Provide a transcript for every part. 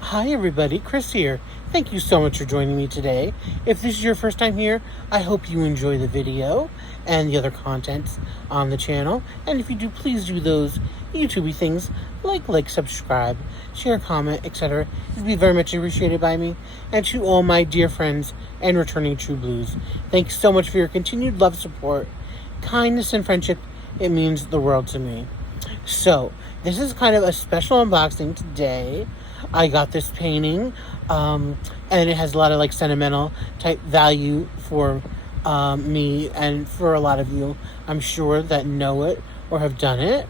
Hi everybody, Chris here. Thank you so much for joining me today. If this is your first time here, I hope you enjoy the video and the other contents on the channel. And if you do, please do those YouTubey things like, subscribe, share, comment, etc. It'd be very much appreciated by me. And to all my dear friends and returning True Blues, thanks so much for your continued love, support, kindness, and friendship. It means the world to me. So, this is kind of a special unboxing today. I got this painting, and it has a lot of sentimental type value for me and for a lot of you, I'm sure, that know it or have done it.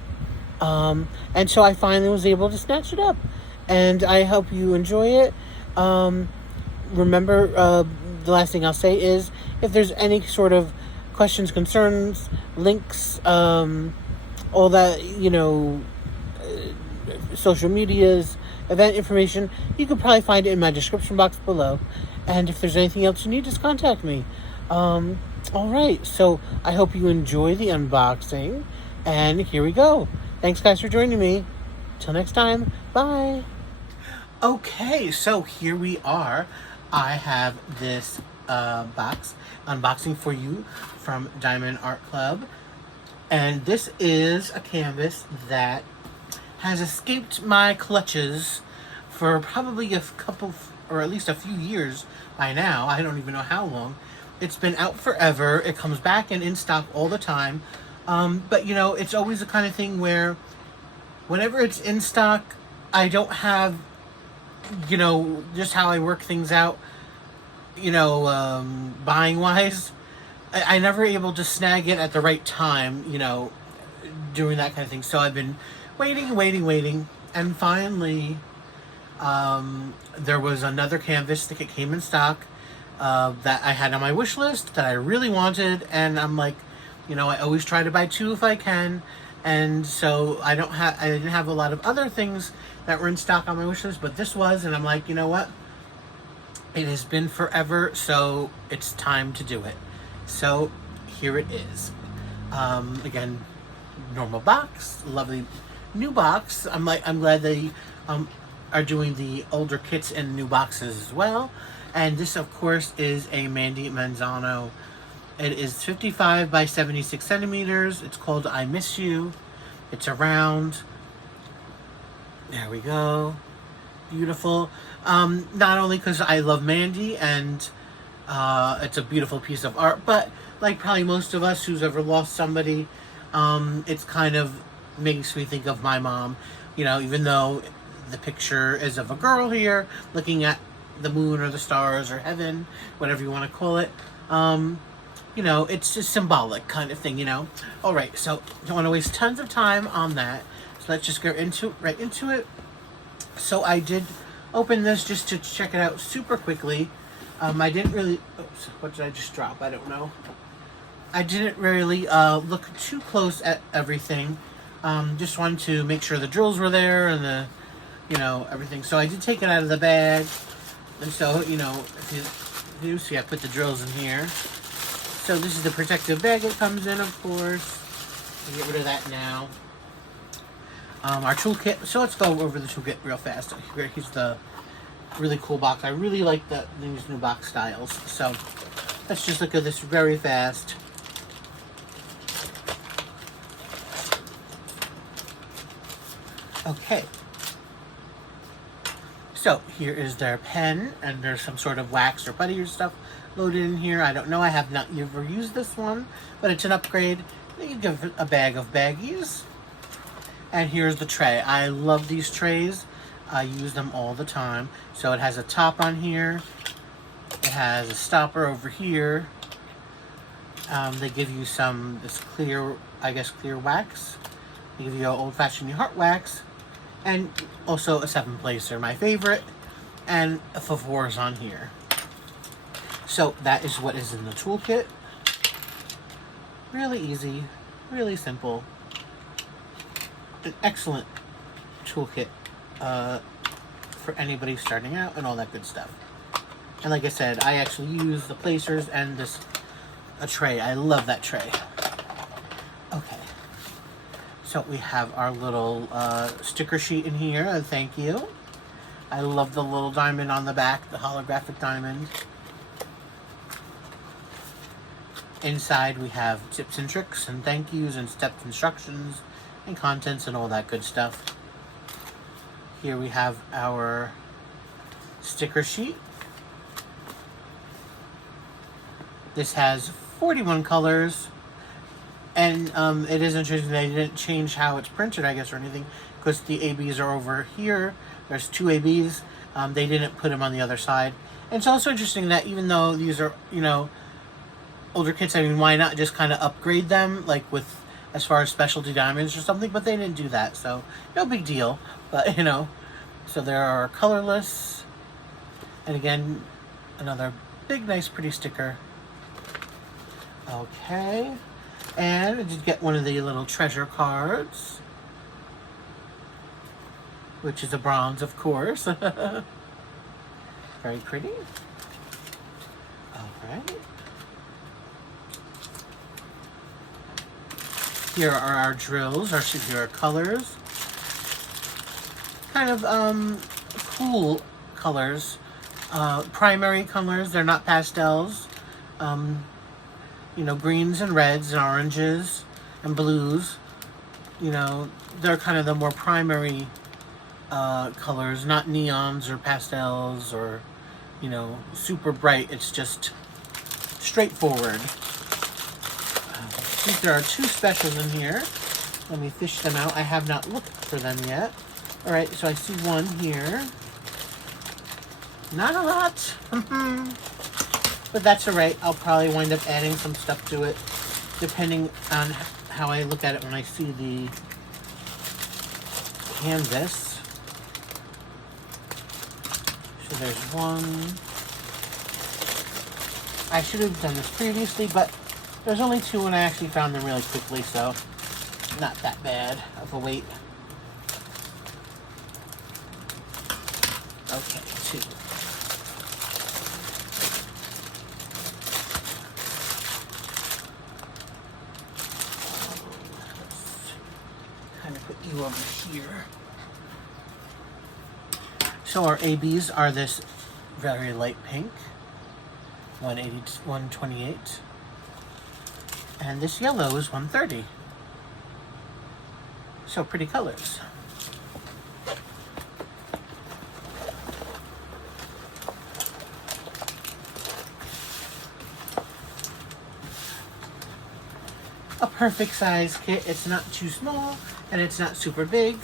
And so I finally was able to snatch it up, and I hope you enjoy it. Remember, the last thing I'll say is, if there's any sort of questions, concerns, links, all that, social medias, event information, you could probably find it in my description box below. And if there's anything else you need, just contact me. Alright, so I hope you enjoy the unboxing, and here we go. Thanks guys for joining me. Till next time, bye. Okay, so here we are. I have this box unboxing for you from Diamond Art Club, and this is a canvas that has escaped my clutches for probably a couple, or at least a few years by now. I don't even know how long. It's been out forever. It comes back and in stock all the time. But it's always the kind of thing where whenever it's in stock, I don't have, just how I work things out, buying wise. I never able to snag it at the right time, doing that kind of thing. So I've been waiting, and finally there was another canvas that came in stock that I had on my wish list that I really wanted, and I'm like, I always try to buy two if I can, and so I didn't have a lot of other things that were in stock on my wish list, but this was, and I'm like, you know what, it has been forever, so it's time to do it. So here it is. Again, normal box, lovely new box. I'm glad they are doing the older kits and new boxes as well. And this, of course, is a Mandie Manzano. It is 55 by 76 centimeters. It's called I Miss You. It's a round. There we go. Beautiful. Not only because I love Mandie and it's a beautiful piece of art, but like probably most of us who's ever lost somebody, it's kind of makes me think of my mom, even though the picture is of a girl here looking at the moon or the stars or heaven, whatever you want to call it. It's just symbolic kind of thing, All right, so don't want to waste tons of time on that. So let's just get right into it. So I did open this just to check it out super quickly. I didn't really, oops, what did I just drop? I don't know. I didn't really look too close at everything. Just wanted to make sure the drills were there and the, everything. So I did take it out of the bag. And so, if you see, I put the drills in here. So this is the protective bag it comes in, of course. I'll get rid of that now. Our toolkit. So let's go over the toolkit real fast. Here's the really cool box. I really like these new box styles. So let's just look at this very fast. Okay. So here is their pen, and there's some sort of wax or putty or stuff loaded in here. I don't know. I have not ever used this one, but it's an upgrade. You give it a bag of baggies. And here's the tray. I love these trays. I use them all the time. So it has a top on here. It has a stopper over here. They give you this clear wax. They give you an old-fashioned heart wax. And also a 7-placer, my favorite. And a fours on here. So that is what is in the toolkit. Really easy. Really simple. An excellent toolkit for anybody starting out and all that good stuff. And like I said, I actually use the placers and a tray. I love that tray. Okay. So we have our little sticker sheet in here, thank you. I love the little diamond on the back, the holographic diamond. Inside we have tips and tricks and thank yous and step instructions and contents and all that good stuff. Here we have our sticker sheet. This has 41 colors, and it is interesting they didn't change how it's printed, I guess, or anything, because the ABs are over here. There's 2 ABs. They didn't put them on the other side. And it's also interesting that even though these are, you know, older kits, I mean, why not just kind of upgrade them, like with, as far as specialty diamonds or something, but they didn't do that, so no big deal. But, you know, so there are colorless, and again, another big, nice, pretty sticker. Okay, and I did get one of the little treasure cards, which is a bronze, of course. Very pretty. All right. Here are our drills, or here are colors. Kind of cool colors. Primary colors, they're not pastels. You know, greens and reds and oranges and blues. You know, they're kind of the more primary colors, not neons or pastels or, you know, super bright. It's just straightforward. I think there are 2 specials in here. Let me fish them out. I have not looked for them yet. All right, so I see one here. Not a lot. But that's all right. I'll probably wind up adding some stuff to it, depending on how I look at it when I see the canvas. So there's one. I should have done this previously, but there's only 2 and I actually found them really quickly, so not that bad of a wait. Okay, 2. Kind of put you over here. So our ABs are this very light pink, 180 to 128, and this yellow is 130. So pretty colors. A perfect size kit. It's not too small and it's not super big.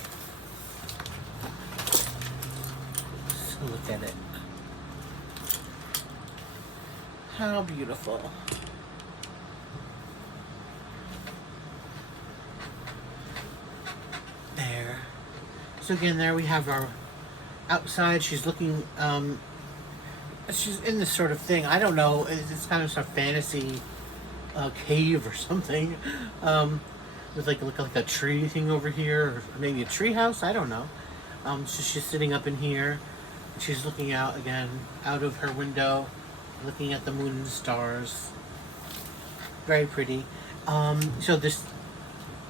So look at it. How beautiful. There. So again, there we have our outside. She's looking, she's in this sort of thing. I don't know. It's kind of some fantasy cave or something, with like a tree thing over here, or maybe a tree house. I don't know. So she's sitting up in here. She's looking out again, out of her window, looking at the moon and stars. Very pretty. So this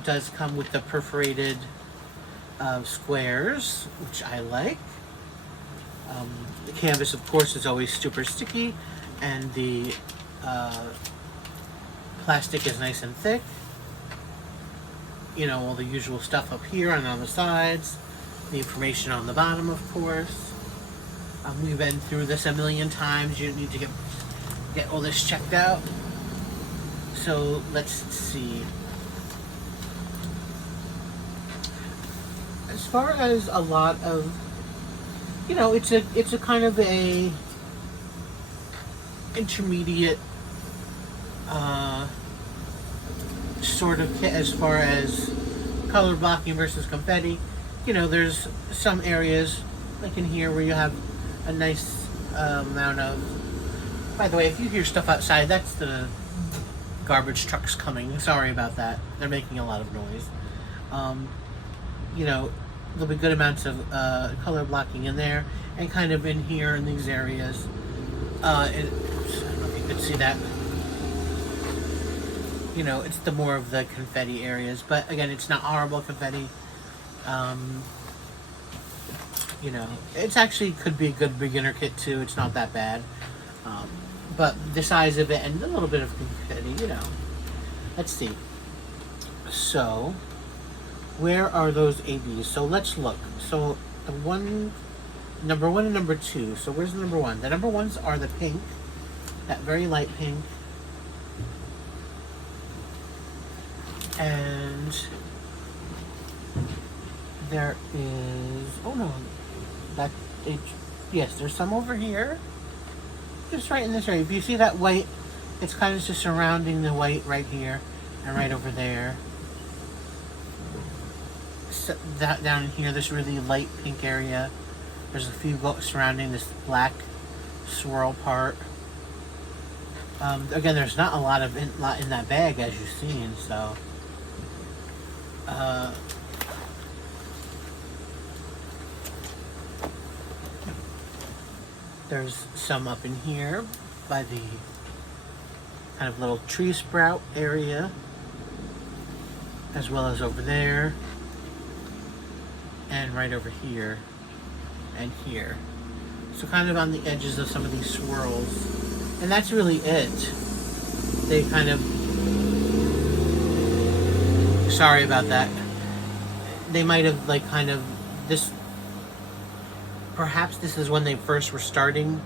does come with the perforated squares, which I like. The canvas, of course, is always super sticky, and the plastic is nice and thick. You know, all the usual stuff up here and on the sides. The information on the bottom, of course. We've been through this a million times. You need to get all this checked out. So let's see. As far as a lot of, you know, it's a kind of a intermediate sort of kit as far as color blocking versus confetti. You know, there's some areas like in here where you have a nice amount of. By the way, if you hear stuff outside, that's the garbage trucks coming. Sorry about that. They're making a lot of noise. You know, there'll be good amounts of color blocking in there, and kind of in here in these areas. I don't know if you could see that. You know, it's the more of the confetti areas, but again, it's not horrible confetti. you know, it's actually could be a good beginner kit too. It's not that bad. But the size of it and a little bit of confetti, you know. Let's see. So, where are those ABs? So let's look. So the number 1 and number 2. So where's the number 1? The number 1s are the pink, that very light pink. And there is, oh no, yes, there's some over here. Just right in this area. If you see that white, it's kind of just surrounding the white right here and right over there. So that down here, this really light pink area. There's a few surrounding this black swirl part. Again, there's not a lot in that bag, as you've seen, so. There's some up in here by the kind of little tree sprout area, as well as over there, and right over here, and here. So kind of on the edges of some of these swirls. And that's really it. They kind of, sorry about that. They might have like kind of this, perhaps this is when they first were starting,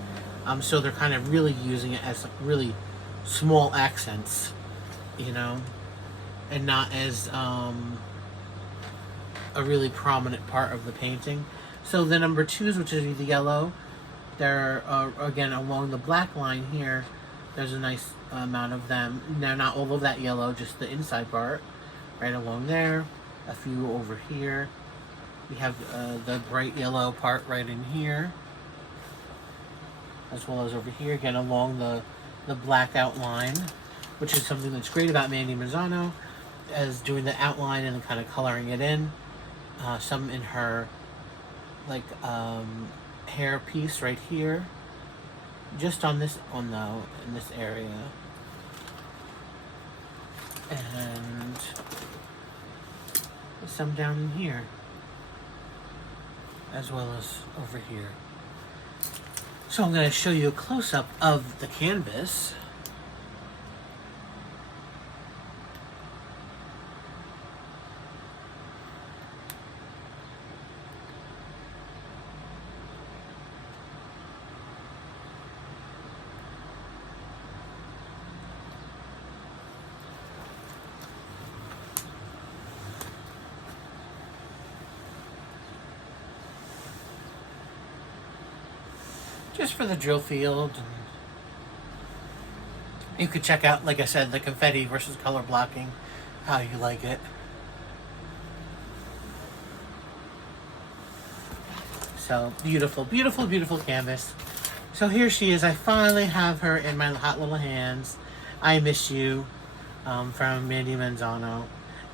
so they're kind of really using it as really small accents, you know, and not as a really prominent part of the painting. So the number 2s, which is the yellow, they're again along the black line here. There's a nice amount of them. They're not all of that yellow, just the inside part, right along there. A few over here. We have the bright yellow part right in here, as well as over here, again along the black outline, which is something that's great about Mandie Manzano, as doing the outline and kind of coloring it in. Some in her like hair piece right here, just in this area, and some down in here, as well as over here. So I'm going to show you a close-up of the canvas. Just for the drill field. You could check out, like I said, the confetti versus color blocking, how you like it. So beautiful, beautiful, beautiful canvas. So here she is. I finally have her in my hot little hands. I Miss You, from Mandie Manzano.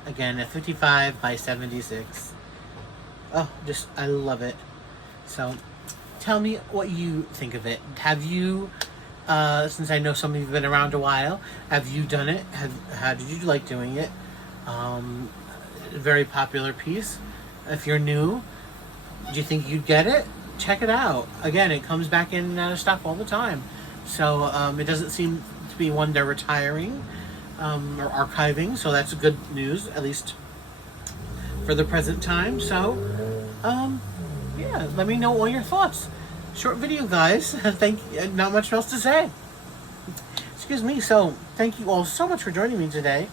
Again, at 55 by 76. Oh, just, I love it. So tell me what you think of it. Have you, since I know some of you have been around a while, have you done it? How did you like doing it? Very popular piece. If you're new, do you think you'd get it? Check it out. Again, it comes back in and out of stock all the time. So it doesn't seem to be one they're retiring or archiving. So that's good news, at least for the present time. So yeah, let me know all your thoughts. Short video, guys. Thank you. Not much else to say. Excuse me. So thank you all so much for joining me today.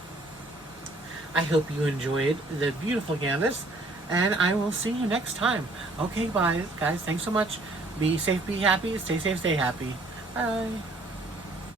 I hope you enjoyed the beautiful canvas, and I will see you next time. Okay, bye, guys. Thanks so much. Be safe, be happy. Stay safe, stay happy. Bye.